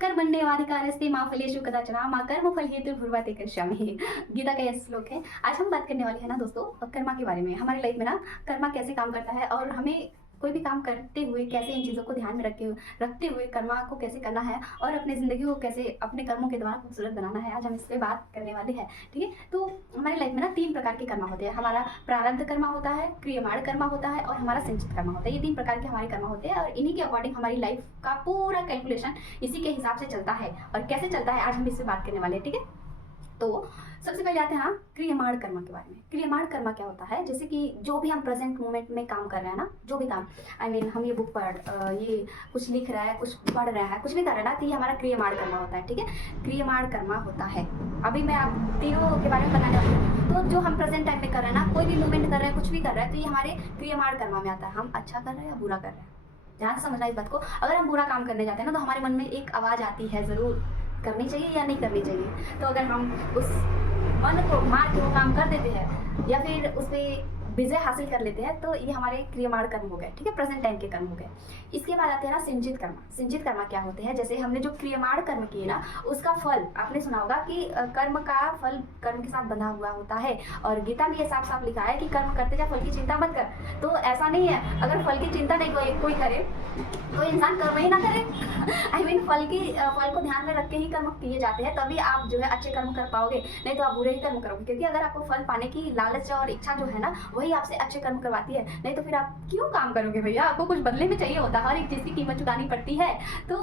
कर्मण्येवाधिकारस्ते मा फलेषु कदाचन मा कर्मफल हेतुर्भुर्वते करिष्यामि। गीता का यह श्लोक है। आज हम बात करने वाले हैं ना दोस्तों कर्मा के बारे में। हमारी लाइफ में ना कर्मा कैसे काम करता है और हमें कोई भी काम करते हुए कैसे इन चीज़ों को ध्यान में रखते हुए कर्मा को कैसे करना है और अपने ज़िंदगी को कैसे अपने कर्मों के द्वारा खूबसूरत बनाना है। आज हम इस पर बात करने वाले हैं, ठीक है। तो हमारी लाइफ में ना 3 प्रकार के कर्मा होते हैं। हमारा प्रारब्ध कर्मा होता है, क्रियमाण कर्मा होता है और हमारा संचित कर्मा होता है। ये 3 प्रकार के हमारे कर्मा होते हैं और इन्हीं के अकॉर्डिंग हमारी लाइफ का पूरा कैलकुलेशन इसी के हिसाब से चलता है। और कैसे चलता है आज हम इस पर बात करने वाले हैं, ठीक है। तो सबसे पहले आते हैं ना क्रियमाण कर्मा के बारे में। क्रियमाण कर्मा क्या होता है, जैसे कि जो भी हम प्रेजेंट मोमेंट में काम कर रहे हैं ना, जो भी काम हम ये बुक ये कुछ लिख रहा है, कुछ पढ़ रहा है, कुछ भी कर रहे हैं ना, तो ये हमारा क्रियमाण कर्मा होता है, ठीक है। क्रियमाण कर्मा होता है। अभी मैं आप तीनों के बारे में बताने वाली हूँ। तो जो हम प्रेजेंट टाइम में कर रहे हैं ना, कोई भी मूवमेंट कर रहे हैं, कुछ भी कर रहे हैं, तो ये हमारे क्रियमाण कर्मा में आता है। हम अच्छा कर रहे हैं या बुरा कर रहे हैं, ध्यान से समझना इस बात को। अगर हम बुरा काम करने जाते हैं ना, तो हमारे मन में एक आवाज़ आती है ज़रूर, करनी चाहिए या नहीं करनी चाहिए। तो अगर हम उस मन को मार के वो काम कर देते हैं या फिर उस पर विजय हासिल कर लेते हैं, तो ये हमारे क्रियमाण कर्म हो गए, ठीक है, प्रेजेंट टाइम के कर्म हो गए। इसके बाद आते हैं ना संचित कर्म। संचित कर्म क्या होते हैं, जैसे हमने जो क्रियमाण कर्म किए ना, उसका फल आपने सुना होगा कि कर्म का फल कर्म के साथ बंधा हुआ होता है। और गीता में ये साफ साफ लिखा है कि कर्म करते जा फल की चिंता मत कर। तो ऐसा नहीं है, अगर फल की चिंता नहीं कोई करे तो इंसान कर्म ही ना करे। फल को ध्यान में रख के ही कर्म किए जाते हैं, तभी आप जो है अच्छे कर्म कर पाओगे, नहीं तो आप बुरे ही कर्म करोगे। क्योंकि अगर आपको फल पाने की लालच और इच्छा जो है ना, वही आपसे अच्छे कर्म करवाती है। नहीं तो फिर आप क्यों काम करोगे भैया, आपको कुछ बदले में चाहिए होता है, हर एक चीज़ की कीमत चुकानी पड़ती है। तो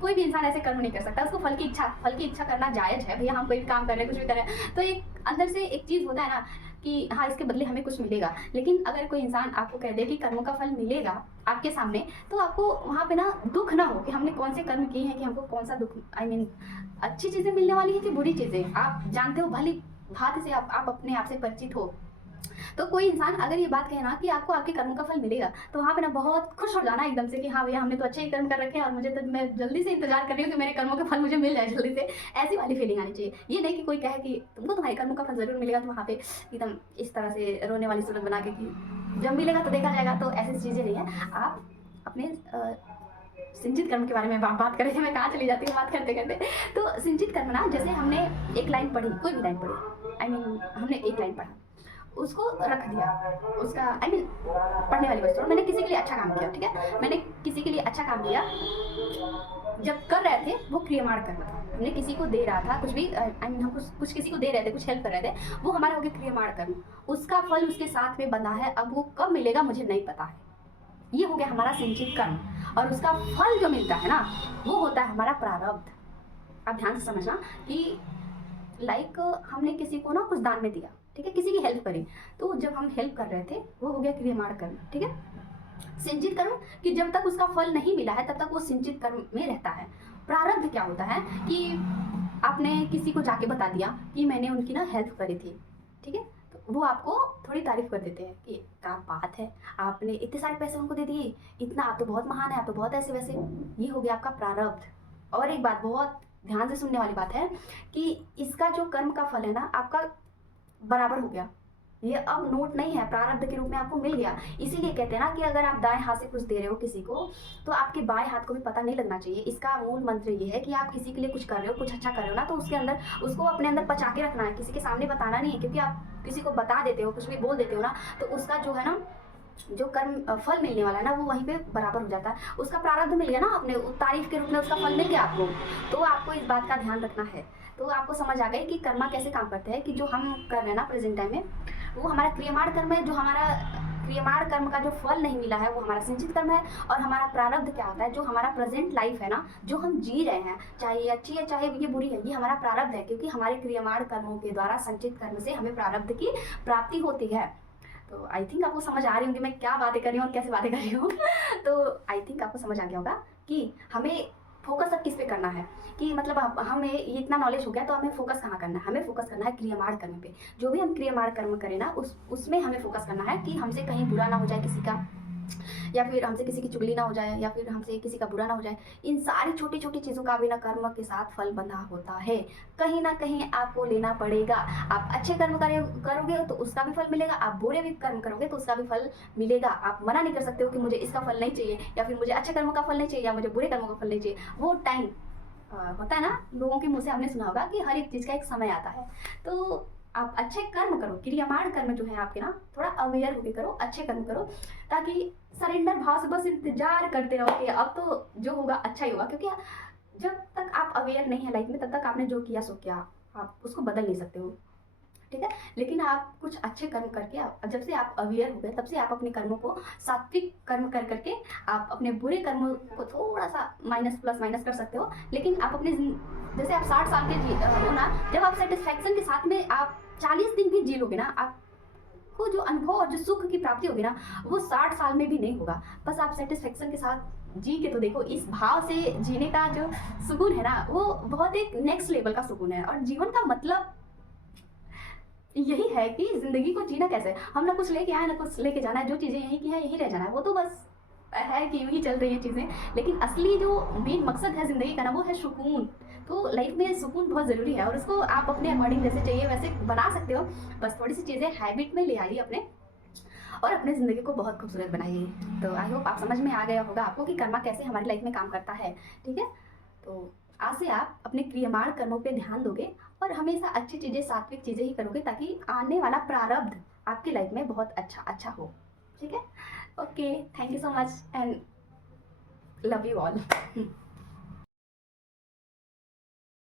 कोई भी इंसान ऐसे कर्म नहीं कर सकता। उसको फल की इच्छा करना जायज़ है भैया। हम कोई भी काम कर रहे हैं, कुछ भी कर रहे हैं, तो एक अंदर से एक चीज़ होता है ना कि हाँ इसके बदले हमें कुछ मिलेगा। लेकिन अगर कोई इंसान आपको कह दे कि कर्मों का फल मिलेगा आपके सामने, तो आपको वहाँ पे ना दुख ना हो कि हमने कौन से कर्म किए हैं कि हमको कौन सा दुख, अच्छी चीज़ें मिलने वाली है कि बुरी चीज़ें, आप जानते हो भली भांति से, आप अपने आप से परिचित हो। तो कोई इंसान अगर ये बात कहे ना कि आपको आपके कर्मों का फल मिलेगा, तो वहाँ पे ना बहुत खुश हो जाना एकदम से कि हाँ भैया हमने तो अच्छे ही कर्म कर रखे हैं और मुझे तो, मैं जल्दी से इंतजार कर रही हूँ कि मेरे कर्मों का फल मुझे मिल जाए जल्दी से। ऐसी वाली फीलिंग आनी चाहिए। ये नहीं कि कोई कहे कि तुमको तुम्हारे कर्मों का फल जरूर मिलेगा, तो वहाँ पे एकदम इस तरह से रोने वाली सूरत बना के कि जब मिलेगा तो देखा जाएगा। तो ऐसी चीज़ें नहीं है। आप अपने संचित कर्म के बारे में बात करें, मैं कहाँ चली जाती हूँ बात करते करते। तो संचित कर्म ना, जैसे हमने एक लाइन पढ़ी, कोई भी लाइन पढ़ी, हमने एक लाइन पढ़ा, उसको रख दिया, उसका पढ़ने वाली वस्तु, मैंने किसी के लिए अच्छा काम किया, ठीक है, मैंने किसी के लिए अच्छा काम किया, जब कर रहे थे वो क्रियमाण कर्म था। हमने किसी को दे रहा था कुछ भी, हम कुछ किसी को दे रहे थे, कुछ हेल्प कर रहे थे, वो हमारा हो गया क्रियमाण कर्म। उसका फल उसके साथ में बंधा है, अब वो कब मिलेगा मुझे नहीं पता है। ये हो गया हमारा संचित कर्म। और उसका फल जो मिलता है ना, वो होता है हमारा प्रारब्ध। आप ध्यान से समझना कि लाइक हमने किसी को ना कुछ दान में दिया, ठीक है, किसी की हेल्प करी, तो जब हम हेल्प कर रहे थे वो हो गया क्रियमाण कर्म, ठीक है। संचित कर्म कि जब तक उसका फल नहीं मिला है तब तक वो संचित कर्म में रहता है। प्रारब्ध क्या होता है कि आपने किसी को जाके बता दिया कि मैंने उनकी ना हेल्प करी थी, ठीक है, तो वो आपको थोड़ी तारीफ कर देते हैं कि क्या बात है, आपने इतने सारे पैसे उनको दे दिए, इतना, आप तो बहुत महान है, आप तो बहुत ऐसे वैसे। ये हो गया आपका प्रारब्ध। और एक बात बहुत ध्यान से सुनने वाली बात है कि इसका जो कर्म का फल है ना, आपका बराबर हो गया, ये अब नोट नहीं है, प्रारब्ध के रूप में आपको मिल गया। इसीलिए कहते हैं ना कि अगर आप दाएं हाथ से कुछ दे रहे हो किसी को, तो आपके बाएं हाथ को भी पता नहीं लगना चाहिए। इसका मूल मंत्र ये है कि आप किसी के लिए कुछ कर रहे हो, कुछ अच्छा कर रहे हो ना, तो उसके अंदर उसको अपने अंदर पचा के रखना है, किसी के सामने बताना नहीं है। क्योंकि आप किसी को बता देते हो, कुछ भी बोल देते हो ना, तो उसका जो है ना, जो कर्म फल मिलने वाला है ना, वो वहीं पे बराबर हो जाता है। उसका प्रारब्ध मिल गया ना, अपने तारीफ के रूप में उसका फल मिल गया आपको। तो आपको इस बात का ध्यान रखना है। तो आपको समझ आ गई कि कर्मा कैसे काम करते हैं, कि जो हम कर रहे हैं ना प्रेजेंट टाइम में, वो हमारा क्रियमाण कर्म है। जो हमारा क्रियमाण कर्म का जो फल नहीं मिला है वो हमारा संचित कर्म है। और हमारा प्रारब्ध क्या होता है, जो हमारा प्रेजेंट लाइफ है ना, जो हम जी रहे हैं, चाहे ये अच्छी है चाहे ये बुरी है, ये हमारा प्रारब्ध है। क्योंकि हमारे क्रियमाण कर्मों के द्वारा संचित कर्म से हमें प्रारब्ध की प्राप्ति होती है। तो आई थिंक आपको समझ आ रही होंगी मैं क्या बातें कर रही हूँ और कैसे बातें कर रही हूँ। तो आई थिंक आपको समझ आ गया होगा कि हमें फोकस अब किस पे करना है, कि मतलब हमें ये इतना नॉलेज हो गया, तो हमें फोकस कहाँ करना है, हमें फोकस करना है क्रियमाण कर्म पे। जो भी हम क्रियमाण कर्म करें ना, उसमें हमें फोकस करना है कि हमसे कहीं बुरा ना हो जाए किसी का, या फिर हमसे किसी की चुगली ना हो जाए, या फिर हमसे किसी का बुरा ना हो जाए। इन सारी छोटी छोटी चीज़ों का भी ना कर्म के साथ फल बंधा होता है। कहीं ना कहीं आपको लेना पड़ेगा। आप अच्छे कर्म करोगे तो उसका भी फल मिलेगा, आप बुरे भी कर्म करोगे तो उसका भी फल मिलेगा। आप मना नहीं कर सकते हो कि मुझे इसका फल नहीं चाहिए, या फिर मुझे अच्छे कर्मों का फल नहीं चाहिए, या मुझे बुरे कर्मों का फल नहीं चाहिए। वो टाइम होता है ना, लोगों के मुंह से आपने सुना होगा कि हर एक चीज़ का एक समय आता है। तो आप अच्छे कर्म करो, क्रियामाण कर्म जो है आपके ना, थोड़ा अवेयर होके करो, अच्छे कर्म करो, ताकि सरेंडर भाव से बस इंतजार करते रहो कि अब तो जो होगा अच्छा ही होगा। क्योंकि जब तक आप अवेयर नहीं है लाइफ में, तब तक आपने जो किया सो किया, आप उसको बदल नहीं सकते हो, ठीक है। लेकिन आप कुछ अच्छे कर्म करके, जब से आप अवेयर हो गए, तब से आप अपने कर्मों को सात्विक कर्म कर करके आप अपने बुरे कर्मों को थोड़ा सा माइनस प्लस माइनस कर सकते हो। लेकिन आप अपने जैसे आप 60 साल के हो ना, जब आप सेटिस्फैक्शन के साथ में आप 40 दिन भी जी लोगे ना, आपको जो अनुभव और जो सुख की प्राप्ति होगी ना, वो 60 साल में भी नहीं होगा। बस आप सेटिस्फैक्शन के साथ जी के तो देखो, इस भाव से जीने का जो सुकून है ना, वो बहुत एक नेक्स्ट लेवल का सुकून है। और जीवन का मतलब यही है कि जिंदगी को जीना कैसे, हम ना कुछ लेके आए ना कुछ लेके जाना है, जो चीज़ें यहीं की हैं यहीं रह जाना है, वो तो बस है कि यूं ही चल रही है चीज़ें। लेकिन असली जो मेन मकसद है ज़िंदगी का ना, वो है सुकून। तो लाइफ में सुकून बहुत ज़रूरी है, और उसको आप अपने अकॉर्डिंग जैसे चाहिए वैसे बना सकते हो। बस थोड़ी सी चीज़ें हैबिट में ले आइए अपने, और अपने ज़िंदगी को बहुत खूबसूरत बनाइए। तो आई होप आप समझ में आ गया होगा आपको कि कर्मा कैसे हमारी लाइफ में काम करता है, ठीक है। तो आज से आप अपने क्रियमाण कर्मों पे ध्यान दोगे, और हमेशा अच्छी चीज़ें, सात्विक चीज़ें ही करोगे, ताकि आने वाला प्रारब्ध आपकी लाइफ में बहुत अच्छा अच्छा हो, ठीक है। Okay, thank you so much and love you all.